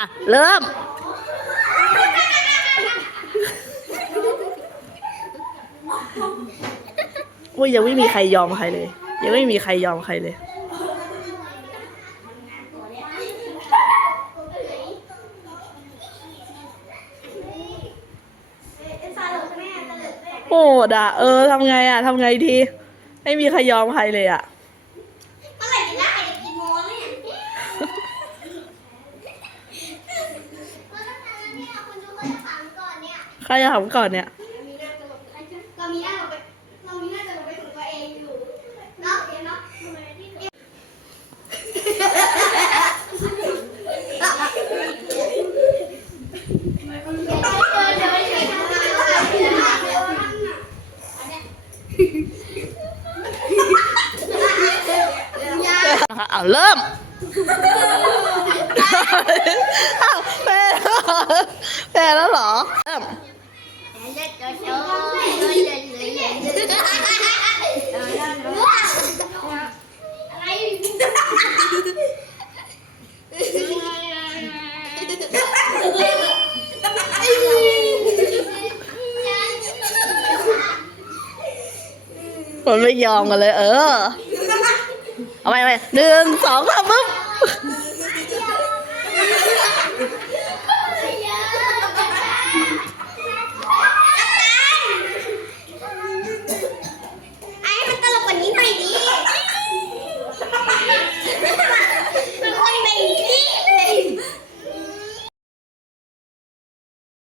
อะ เริ่ม อุ้ยยังไม่มีใครยอมใครเลย ยังไม่มีใครยอมใครเลยโหดอะเออทำไงอะทำไงดี ไม่มีใครยอมใครเลยอะ เมื่อไหร่จะได้กี่โมงเนี่ยเนี่ยคุณดูเขาจะถามก่อนเนี่ย ใครจะถามก่อนเนี่ย เรามีหน้าจะลงไปเรามีหน้าลงไปเรามีหน้าจะลงไปถึงตัวเองอยู่เนาะเดี๋ยวเนาะทำไมที่เดี๋ยวไม่ใช่ทำงานเดี๋ยวเดี๋ยวนั่งอะอันเนี้ยยานะคะเอาเริ่มอ้าวแพ้แพ้แล้วเหรอ เริ่ม อะไร มันไม่ยอมกันเลย เออ เอาไปเอาไปหนึ่งสองสามปึ๊บ